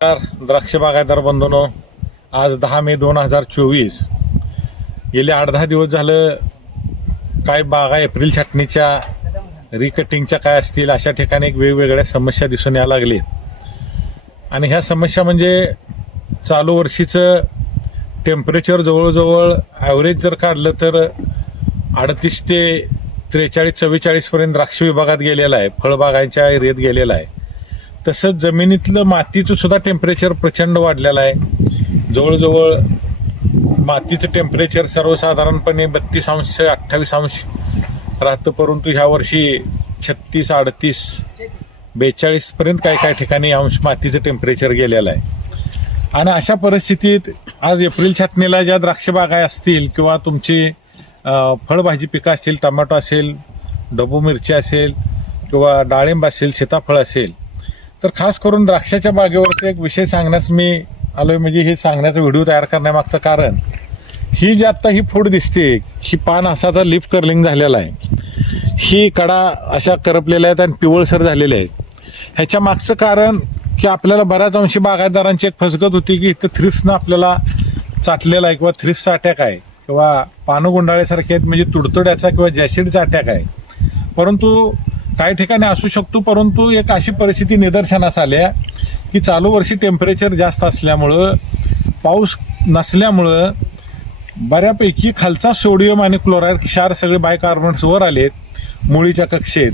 नमस्कार द्राक्ष बागायदार बंधनो. आज दहा मे दोन हजार चोवीस. गेले आठ दहा दिवस झालं काय बागा एप्रिल छाटणीच्या रिकटिंगच्या काय असतील अशा ठिकाणी एक वेगवेगळ्या समस्या दिसून यायला लागली आणि ह्या समस्या म्हणजे चालू वर्षीचं टेम्परेचर जवळजवळ ॲव्हरेज जर काढलं तर अडतीस ते त्रेचाळीस चव्वेचाळीसपर्यंत द्राक्ष विभागात गेलेला आहे फळबागांच्या एरियात गेलेला आहे. तसंच जमिनीतलं मातीचं सुद्धा टेम्परेचर प्रचंड वाढलेलं आहे. जवळजवळ मातीचं टेम्परेचर सर्वसाधारणपणे बत्तीस अंश अठ्ठावीस अंश राहतं. परंतु ह्या वर्षी छत्तीस अडतीस बेचाळीसपर्यंत काही काही ठिकाणी अंश मातीचं टेम्परेचर गेलेलं आहे. आणि अशा परिस्थितीत आज एप्रिल छाटणीला ज्या द्राक्षबागा असतील किंवा तुमची फळभाजी पिकं असतील टमाटो असेल डबू मिरची असेल किंवा डाळिंब असेल सीताफळ असेल तर खास करून द्राक्षाच्या बागेवरचा एक विषय सांगण्यास मी आलोय म्हणजे हे सांगण्याचा व्हिडिओ तयार करण्यामागचं कारण ही जी आत्ता ही फूड दिसते ही पान असाचा लिप कर्लिंग झालेला आहे. ही कडा अशा करपलेल्या आहेत आणि पिवळसर झालेल्या आहेत. ह्याच्या मागचं कारण की आपल्याला बऱ्याच अंशी बागायतदारांची एक फसगत होती की इथं थ्रिप्सनं आपल्याला चाटलेला आहे किंवा थ्रिप्सचा अटॅक आहे किंवा पानं गुंडाळ्यासारखे आहेत म्हणजे तुडतुड्याचा किंवा जॅसिडचा अटॅक आहे. परंतु काही ठिकाणी असू शकतो परंतु एक अशी परिस्थिती निदर्शनास आल्या की चालू वर्षी टेम्परेचर जास्त असल्यामुळं पाऊस नसल्यामुळं बऱ्यापैकी खालचा सोडियम आणि क्लोराईड क्षार सगळे बायकार्बोनेट्स वर आलेत मुळीच्या कक्षेत.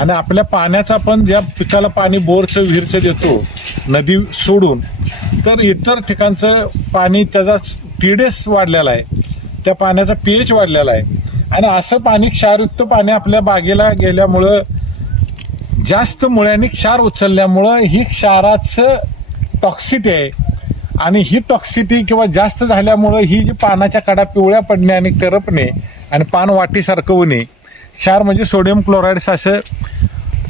आणि आपल्या पाण्याचा पण ज्या पिकाला पाणी बोरचं विहीरचं देतो नदी सोडून तर इतर ठिकाणचं पाणी त्याचा टीडेस वाढलेला आहे. त्या पाण्याचा पीएच वाढलेला आहे. आणि असं पाणी क्षारयुक्त पाणी आपल्या बागेला गेल्यामुळं जास्त मुळ्याने क्षार उचलल्यामुळं ही क्षाराचं टॉक्सिटी आहे. आणि ही टॉक्सिटी किंवा जास्त झाल्यामुळं ही जी पानाच्या कडा पिवळ्या पडणे आणि करपणे आणि पान वाटीसारखं होणे क्षार म्हणजे सोडियम क्लोराईड्स असं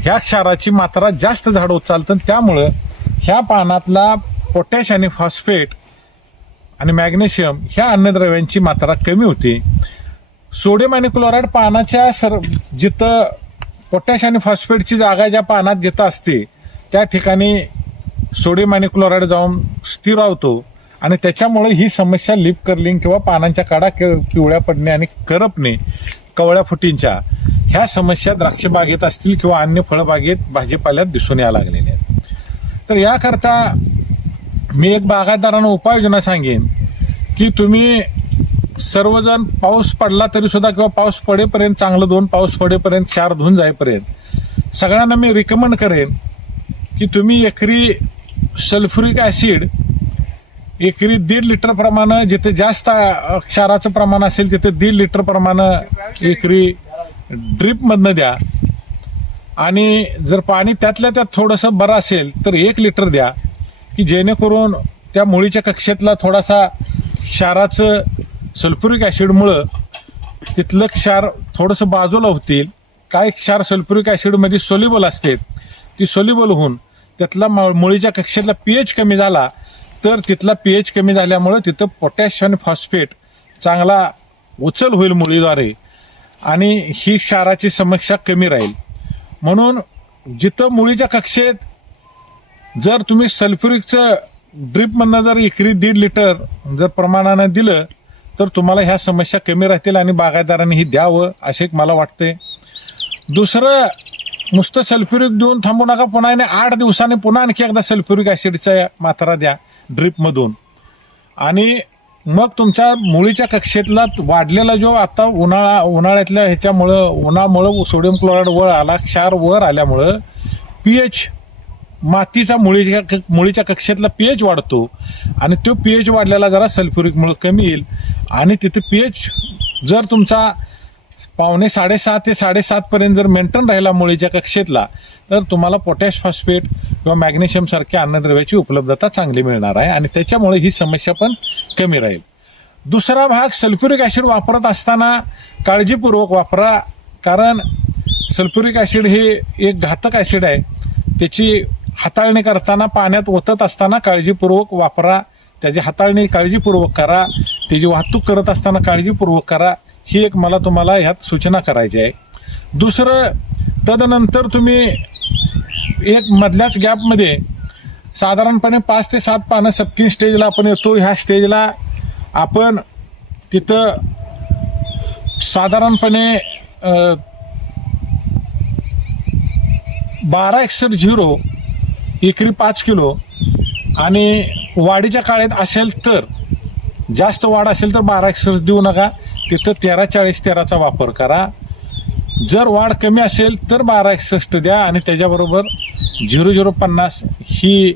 ह्या क्षाराची मात्रा जास्त झाड उचलतं त्यामुळं ह्या पानातला पोटॅश आणि फॉस्फेट आणि मॅग्नेशियम ह्या अन्नद्रव्यांची मात्रा कमी होते. सोडियम आणि क्लोराईड पानाच्या सर जिथं पोटॅश आणि फॉस्फेटची जागा ज्या पानात जिथं असते त्या ठिकाणी सोडियम आणि क्लोराईड जाऊन स्थिर होतो आणि त्याच्यामुळे ही समस्या लिप कर्लिंग किंवा पानांच्या काडा पिवळ्या पडणे आणि करपणे कवळ्या फुटींच्या ह्या समस्या द्राक्ष बागेत असतील किंवा अन्य फळबागेत भाजीपाल्यात दिसून यायला लागलेल्या आहेत. तर याकरता मी एक बागायतदारांना उपाययोजना सांगेन की तुम्ही सर्वजण पाऊस पडला तरी सुद्धा किंवा पाऊस पडेपर्यंत चांगलं दोन पाऊस पडेपर्यंत चार धुवून जाईपर्यंत. सगळ्यांना मी रिकमेंड करेन की तुम्ही एकरी सल्फ्युरिक ॲसिड एकरी दीड लिटर प्रमाणे जिथे जास्त क्षाराचं प्रमाण असेल तिथे दीड लिटर प्रमाणे एकरी ड्रीपमधनं द्या. आणि जर पाणी त्यातल्या त्यात थोडंसं बरं असेल तर एक लिटर द्या की जेणेकरून त्या मुळीच्या कक्षेतला थोडासा क्षाराचं सल्फ्युरिक ॲसिडमुळं तिथलं क्षार थोडंसं बाजूला होतील. काही क्षार सल्फ्युरिक ॲसिडमध्ये सोल्युबल असते? ती सोल्युबल होऊन त्यातला म- मुळीच्या कक्षेतला पी एच कमी झाला तर तिथला पी एच कमी झाल्यामुळं तिथं पोटॅश आणि फॉस्फेट चांगला उचल होईल मुळीद्वारे आणि ही क्षाराची समस्या कमी राहील. म्हणून जिथं मुळीच्या कक्षेत जर तुम्ही सल्फ्युरिकचं ड्रिपमधनं जर एकरी दीड लिटर जर प्रमाणानं दिलं तर तुम्हाला ह्या समस्या कमी राहतील आणि बागायतदारांनी ही द्यावं असे एक मला वाटते दुसरं नुसतं सल्फ्युरिक देऊन थांबू नका पुन्हा आणि आठ दिवसांनी पुन्हा आणखी एकदा सल्फ्युरिक ॲसिडचा मात्रा द्या ड्रीपमधून. आणि मग तुमच्या मुळीच्या कक्षेतला वाढलेला जो आता उन्हाळा उन्हाळ्यातल्या ह्याच्यामुळं उन्हामुळं सोडियम क्लोराईड वर आला क्षार वर आल्यामुळं पी एच मातीचा मुळीच्या क- मुळीच्या कक्षेतला पी एच वाढतो. आणि तो पी एच वाढलेला जरा सल्फ्युरिक मुळ कमी येईल. आणि तिथे पी एच जर तुमचा पावणे साडेसहा ते साडेसातपर्यंत जर मेंटेन राहिला मुळीच्या कक्षेतला तर तुम्हाला पोटॅश फॉस्फेट किंवा मॅग्नेशियमसारख्या अन्नद्रव्याची उपलब्धता चांगली मिळणार आहे. आणि त्याच्यामुळे ही समस्या पण कमी राहील. दुसरा भाग सल्फ्युरिक ॲसिड वापरत असताना काळजीपूर्वक वापरा. कारण सल्फ्युरिक ॲसिड हे एक घातक ॲसिड आहे. त्याची हाताळणी करताना पाण्यात ओतत असताना काळजीपूर्वक वापरा. त्याची हाताळणी काळजीपूर्वक करा. त्याची वाहतूक करत असताना काळजीपूर्वक करा. ही एक मला तुम्हाला ह्यात सूचना करायची आहे. दुसरं तदनंतर तुम्ही एक मधल्याच गॅपमध्ये साधारणपणे पाच ते सात पानं सपकिन स्टेजला आपण येतो. ह्या स्टेजला आपण तिथं साधारणपणे बारा एकसष्ट झिरो एकरी पाच किलो आणि वाढीच्या काळात असेल तर जास्त वाढ असेल तर बारा एकसष्ट देऊ नका. तिथं तेरा चाळीस तेराचा वापर करा. जर वाढ कमी असेल तर बारा एकसष्ट द्या आणि त्याच्याबरोबर झिरो झिरो पन्नास ही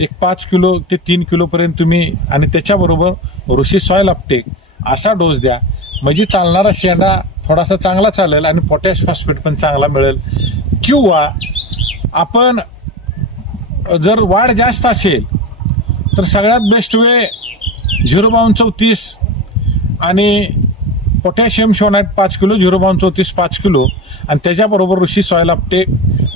एक पाच किलो ते तीन किलोपर्यंत तुम्ही आणि त्याच्याबरोबर ऋषी सॉईल अपटेक असा डोस द्या. म्हणजे चालणारा शेंडा थोडासा चांगला चालेल आणि पोटॅश फॉस्फेट पण चांगला मिळेल. किंवा आपण जर वाढ जास्त असेल तर सगळ्यात बेस्ट वे झिरो बावन चौतीस आणि पोटॅशियम शोनाईट पाच किलो झिरो बावन चौतीस पाच किलो आणि त्याच्याबरोबर ऋषी सॉयल आपटे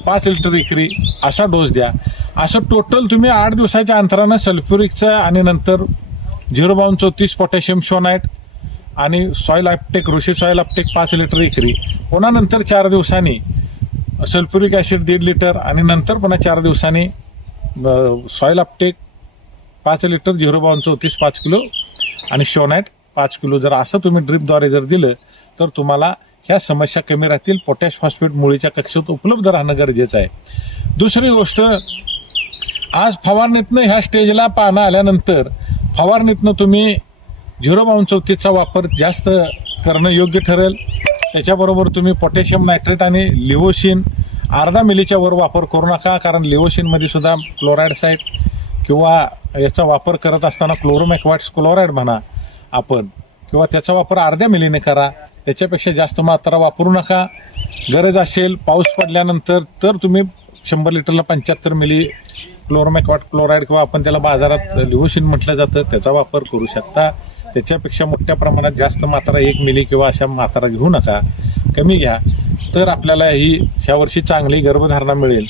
पाच लिटर एकरी असा डोस द्या. असं टोटल तुम्ही आठ दिवसाच्या अंतरानं सल्फ्युरिकचं आणि नंतर झिरो बावन चौतीस पोटॅशियम शोनाईट आणि soil uptake Rishi soil uptake पाच लिटर एकरी पुन्हा नंतर चार दिवसांनी सल्फ्युरिक ॲसिड दीड लिटर आणि नंतर पुन्हा चार दिवसांनी सॉईल अपटेक पाच लिटर झिरो बावन्न चौतीस पाच किलो आणि शोनाईट पाच किलो. जर असं तुम्ही ड्रिपद्वारे जर दिलं तर तुम्हाला ह्या समस्या कमी राहतील. पोटॅश फॉस्फेट मुळीच्या कक्षेत उपलब्ध राहणं गरजेचं आहे. दुसरी गोष्ट आज फवारणीतनं ह्या स्टेजला पानं आल्यानंतर फवारणीतनं तुम्ही झिरो बावन्न चौतीसचा वापर जास्त करणं योग्य ठरेल. त्याच्याबरोबर तुम्ही पोटॅशियम नायट्रेट आणि लिओशिन अर्धा मिलीच्या वर वापर करू नका कारण लिओशिनमध्ये सुद्धा क्लोराईड आहेत किंवा याचा वापर करत असताना क्लोरोमॅक्वाट्स क्लोराईड म्हणा आपण किंवा त्याचा वापर अर्ध्या मिलीने करा. त्याच्यापेक्षा जास्त मात्रा वापरू नका. गरज असेल पाऊस पडल्यानंतर तर तुम्ही शंभर लिटरला पंच्याहत्तर मिली क्लोरोमॅक्वाट क्लोराईड किंवा आपण त्याला बाजारात लिओशिन म्हटलं जातं त्याचा वापर करू शकता. त्याच्यापेक्षा मोठ्या प्रमाणात जास्त मात्रा एक मिली किंवा अशा मात्रा घेऊ नका. कमी घ्या. तर आपल्याला ही ह्या वर्षी चांगली गर्भधारणा मिळेल.